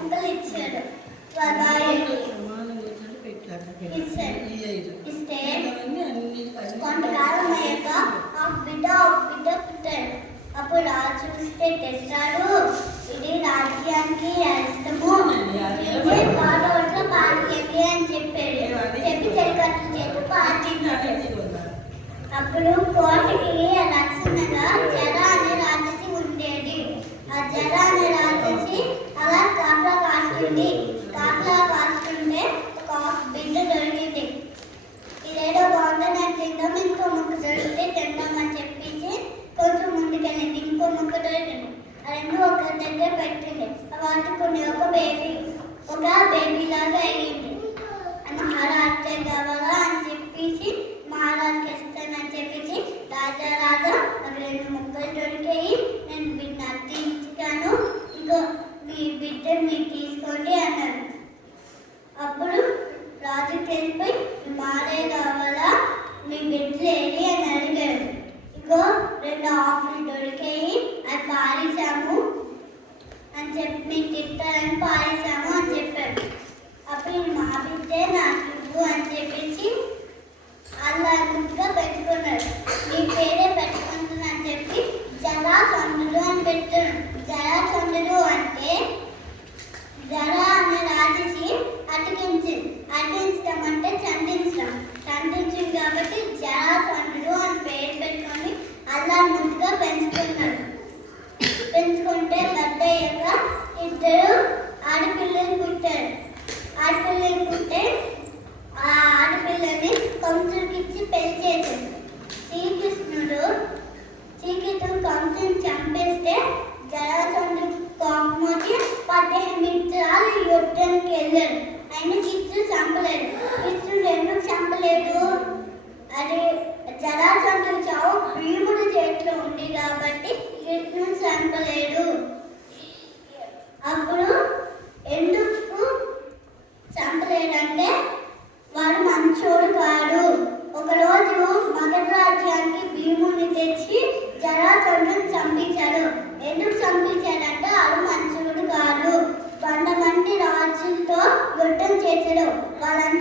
ముక్కలు ఇచ్చాడు. ఇస్తే కొంతకాలం అయ్యాక ఆ బిడ్డ పుట్టాడు. అప్పుడు రాజు చూస్తే తెచ్చాడు, ఇది రాజ్యానికి ఇష్టము, ఇది పాడవట్లో పాడియండి అని చెప్పాడు. చెప్పి చెరికట్టు చేసి పాటించాడు. అప్పుడు కోటికి రక్షణగా జర అనే రాజసి ఉండేది. ఆ జర అనే రాజసి అలా కాపలా కాస్తుంది. కాపలా కాస్తుంటే ఒక బిడ్డ దొరికింది. ఇదేదో బాగుందని నేను తిందాం, ఇంకో ముక్క దొరికితే తిందాం అని చెప్పేసి కొంచెం ముందుకెళ్ళింది. ఇంకో ముక్క దొరికింది. ఆ రెండు ఒక దగ్గర పెట్టింది. వాటికి ఒక బేబీ లాగా అయ్యింది. మహారాజు కావాలా అని చెప్పేసి మహారాజుకి ఇస్తానని చెప్పేసి రాజా నాకు రెండు ముక్కలు దొరికాయి, నేను వీటిని అర్థించాను, ఇంకో మీ బిడ్డ మీరు తీసుకోండి అన్నాడు. అప్పుడు రాజుకి వెళ్ళిపోయి మారే కావాలా, మీ బిడ్డలు ఏది అని అడిగాడు. ఇంకో రెండు ఆఫ్లు దొరికాయి, అది పారేసాము అని చెప్పి మీకు ఇస్తారని పారేసాము అని చెప్పాడు. అప్పుడు మా బిడ్డే నాకు ఇవ్వు అని చెప్పేసి అలా ముద్దుగా పెట్టుకున్నాడు. నీ పేరే పెట్టుకుంటున్నా అని చెప్పి జరాసంధుడు అని పెట్టాడు. జరాసంధుడు అంటే జర అనే రాజసి అటికించడం అంటే చండించింది కాబట్టి జరాసంధుడు అని పేరు పెట్టుకొని అలా ముద్దుగా పెంచుకున్నాడు. పెంచుకుంటే పెద్ద అయ్యాక ఇద్దరు ఆడపిల్లలు పుట్టారు. ఆడపిల్లలు పుట్టే ఆ ఆడపిల్లని కంసుడికి ఇచ్చి పెళ్లి చేశాడు. శ్రీకృష్ణుడు కంసుని చంపేస్తే జరాసంధుడు కోపం వచ్చి 15 నిమిషాలు యుద్ధానికి వెళ్ళాడు. ఆయన కృష్ణుడు చంపలేదు. కృష్ణుడు ఎందుకు చంపలేదు? అది జరాసంధుడు చావు భీముడి చేతిలో ఉంది కాబట్టి కృష్ణుడు చంపలేదు. అప్పుడు ఎందుకు చంపలేదంటే వాడు మంచోడు కాడు. ఒకరోజు మగధ రాజ్యానికి భీముని తెచ్చి జరాసంధుని చంపించాడు. ఎందుకు చంపించాడంటే వాడు మంచోడు కాదు. 100 మంది రాజులతో యుద్ధం చేశాడు. వాళ్ళందరూ